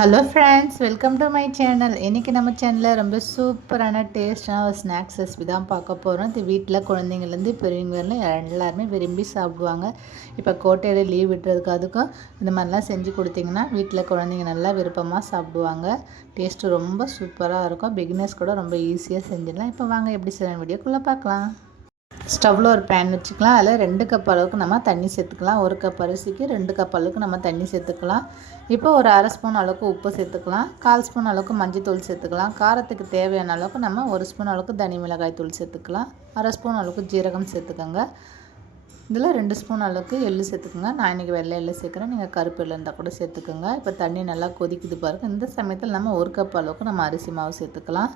Hello friends, welcome to my channel. இன்றைக்கி நம்ம சேனலில் ரொம்ப சூப்பரான டேஸ்டான ஒரு ஸ்நாக்ஸ் ரெசிபி தான் பார்க்க போகிறோம். இது வீட்டில் குழந்தைங்கள்லேருந்து பெரியவங்க எல்லாருமே விரும்பி சாப்பிடுவாங்க. இப்போ கோட்டையில் லீவ் விட்டுறதுக்கு அதுக்கும் இந்த மாதிரிலாம் செஞ்சு கொடுத்திங்கன்னா வீட்டில் குழந்தைங்க நல்லா விருப்பமாக சாப்பிடுவாங்க. டேஸ்ட்டு ரொம்ப சூப்பராக இருக்கும். பிகினர்ஸ் கூட ரொம்ப ஈஸியாக செஞ்சிடலாம். இப்போ வாங்க எப்படி செய்யணும் வீடியோக்குள்ளே பார்க்கலாம். ஸ்டவ்வில் ஒரு பேன் வச்சுக்கலாம். அதில் 2 கப் அளவுக்கு நம்ம தண்ணி சேர்த்துக்கலாம். 1 கப் அரிசிக்கு 2 கப் அளவுக்கு நம்ம தண்ணி சேர்த்துக்கலாம். இப்போ ஒரு அரை ஸ்பூன் அளவுக்கு உப்பு சேர்த்துக்கலாம். 1/4 ஸ்பூன் அளவுக்கு மஞ்சள்தூள் சேர்த்துக்கலாம். காரத்துக்கு தேவையான அளவுக்கு நம்ம 1 ஸ்பூன் அளவுக்கு தனி மிளகாய் தூள் சேர்த்துக்கலாம். அரை ஸ்பூன் அளவுக்கு ஜீரகம் சேர்த்துக்கோங்க. இதில் 2 ஸ்பூன் அளவுக்கு எள்ளு சேர்த்துக்கோங்க. நான் இன்றைக்கி வெள்ளை எள்ளு சேர்க்குறேன். நீங்கள் கருப்பு எள்ளு இருந்தால் கூட சேர்த்துக்கோங்க. இப்போ தண்ணி நல்லா கொதிக்குது பாருங்கள். இந்த சமயத்தில் நம்ம 1 கப் அளவுக்கு நம்ம அரிசி மாவு சேர்த்துக்கலாம்.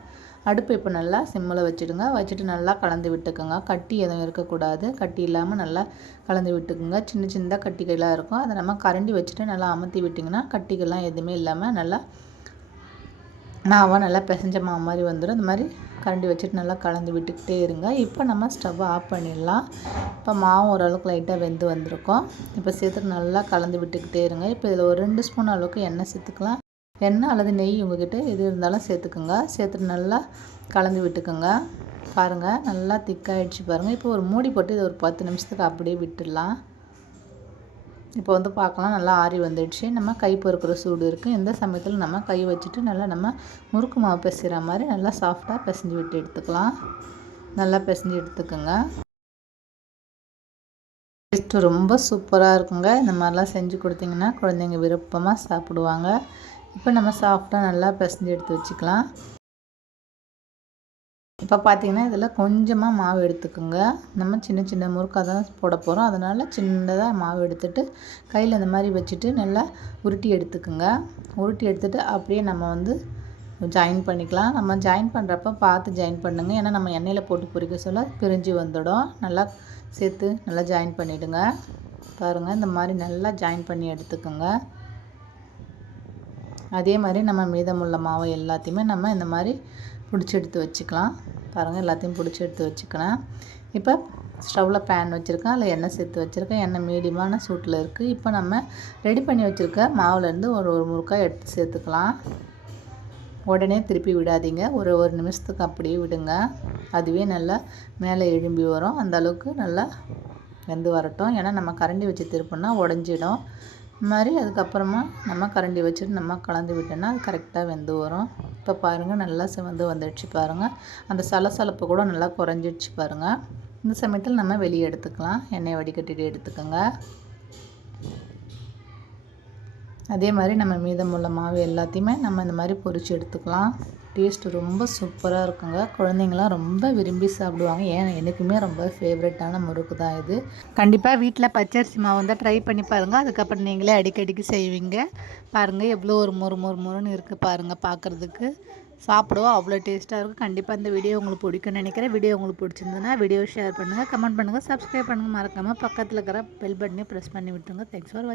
அடுப்பு இப்போ நல்லா சிம்மில் வச்சுடுங்க. வச்சுட்டு நல்லா கலந்து விட்டுக்கோங்க. கட்டி எதுவும் இருக்கக்கூடாது. கட்டி இல்லாமல் நல்லா கலந்து விட்டுக்குங்க. சின்ன சின்னதாக கட்டிகளாக இருக்கும். அதை நம்ம கரண்டி வச்சுட்டு நல்லா அமுத்தி விட்டிங்கன்னா கட்டிகள்லாம் எதுவுமே இல்லாமல் நல்லா மாவாக நல்லா பிசைஞ்ச மாவு மாதிரி வந்துடும். இந்த மாதிரி கரண்டி வச்சுட்டு நல்லா கலந்து விட்டுக்கிட்டே இருங்க. இப்போ நம்ம ஸ்டவ்வை ஆஃப் பண்ணிடலாம். இப்போ மாவு ஓரளவுக்கு லைட்டாக வெந்து வந்திருக்கும். இப்போ சேர்த்துட்டு நல்லா கலந்து விட்டுக்கிட்டே இருங்க. இப்போ இதில் ஒரு 2 ஸ்பூன் அளவுக்கு எண்ணெய் சேர்த்துக்கலாம். எண்ணெய் அல்லது நெய் உங்கள்கிட்ட எது இருந்தாலும் சேர்த்துக்குங்க. சேர்த்துட்டு நல்லா கலந்து விட்டுக்குங்க. பாருங்கள் நல்லா திக்காகிடுச்சு பாருங்கள். இப்போ ஒரு மூடி போட்டு இதை ஒரு 10 நிமிஷத்துக்கு அப்படியே விட்டுடலாம். இப்போ வந்து பார்க்கலாம், நல்லா ஆறி வந்துடுச்சு. நம்ம கை பொறுக்கிற சூடு இருக்குது. இந்த சமயத்தில் நம்ம கை வச்சுட்டு நல்லா நம்ம முறுக்கு மாவு பிசைகிற மாதிரி நல்லா சாஃப்டாக பிசைஞ்சு விட்டு எடுத்துக்கலாம். நல்லா பிசைஞ்சு எடுத்துக்கோங்க. டேஸ்ட்டு ரொம்ப சூப்பராக இருக்குங்க. இந்த மாதிரிலாம் செஞ்சு கொடுத்தீங்கன்னா குழந்தைங்க விருப்பமாக சாப்பிடுவாங்க. இப்போ நம்ம சாஃப்டாக நல்லா பிசைஞ்சு எடுத்து வச்சுக்கலாம். இப்போ பார்த்திங்கன்னா இதில் கொஞ்சமாக மாவு எடுத்துக்கோங்க. நம்ம சின்ன சின்ன முறுக்காக தான் போட போகிறோம். அதனால் சின்னதாக மாவு எடுத்துகிட்டு கையில் இந்த மாதிரி வச்சுட்டு நல்லா உருட்டி எடுத்துக்கோங்க. உருட்டி எடுத்துகிட்டு அப்படியே நம்ம வந்து ஜாயின் பண்ணிக்கலாம். நம்ம ஜாயின் பண்ணுறப்ப பார்த்து ஜாயின் பண்ணுங்க. ஏன்னா நம்ம எண்ணெயில் போட்டு பொரிக்க சொல்ல பிரிஞ்சு வந்துடும். நல்லா சேர்த்து நல்லா ஜாயின் பண்ணிவிடுங்க. பாருங்கள் இந்த மாதிரி நல்லா ஜாயின் பண்ணி எடுத்துக்கோங்க. அதே மாதிரி நம்ம மீதமுள்ள மாவு எல்லாத்தையுமே நம்ம இந்த மாதிரி பிடிச்சி எடுத்து வச்சுக்கலாம். பாருங்கள் எல்லாத்தையும் பிடிச்சி எடுத்து வச்சுக்கலாம். இப்போ ஸ்டவ்வில் பேன் வச்சுருக்கேன். அதில் எண்ணெய் சேர்த்து வச்சுருக்கேன். எண்ணெய் மீடியமான சூட்டில் இருக்குது. இப்போ நம்ம ரெடி பண்ணி வச்சுருக்க மாவுலேருந்து ஒரு முறுக்காய் எடுத்து சேர்த்துக்கலாம். உடனே திருப்பி விடாதீங்க. ஒரு நிமிஷத்துக்கு அப்படியே விடுங்க. அதுவே நல்லா மேலே எழும்பி வரும். அந்த அளவுக்கு நல்லா வெந்து வரட்டும். ஏன்னா நம்ம கரண்டி வச்சு திருப்பினா உடஞ்சிடும். இந்த மாதிரி அதுக்கப்புறமா நம்ம கரண்டி வச்சுட்டு நம்ம கலந்து விட்டோன்னா அது கரெக்டாக வெந்து வரும். இப்போ பாருங்கள் நல்லா சிவந்து வந்துடுச்சு பாருங்கள். அந்த சலசலப்பு கூட நல்லா குறைஞ்சிடுச்சு பாருங்கள். இந்த சமயத்தில் நம்ம வெளியே எடுத்துக்கலாம். எண்ணெய் வடிகட்டிட்டு எடுத்துக்கோங்க. அதே மாதிரி நம்ம மீதமுள்ள மாவு எல்லாத்தையுமே நம்ம இந்த மாதிரி பொரித்து எடுத்துக்கலாம். டேஸ்ட்டு ரொம்ப சூப்பராக இருக்குங்க. குழந்தைங்களாம் ரொம்ப விரும்பி சாப்பிடுவாங்க. எனக்குமே ரொம்ப ஃபேவரட்டான முறுக்கு தான் இது. கண்டிப்பாக வீட்டில் பச்சரிசி மாவு வந்து ட்ரை பண்ணி பாருங்கள். அதுக்கப்புறம் நீங்களே அடிக்கடிக்கு செய்வீங்க. பாருங்கள் எவ்வளோ ஒரு மொறுன்னு இருக்குது பாருங்கள். பார்க்குறதுக்கு சாப்பிடுவோம் அவ்வளோ டேஸ்ட்டாக இருக்கும். கண்டிப்பாக இந்த வீடியோ உங்களுக்கு பிடிக்கும்னு நினைக்கிறேன். வீடியோ உங்களுக்கு பிடிச்சிருந்ததுன்னா வீடியோ ஷேர் பண்ணுங்கள், கமெண்ட் பண்ணுங்கள், சப்ஸ்கிரைப் பண்ணுங்கள். மறக்காமல் பக்கத்தில் இருக்கிற பெல் பட்டனையும் ப்ரெஸ் பண்ணி விட்டுருங்க. தேங்க்ஸ் ஃபார் வாட்சிங்.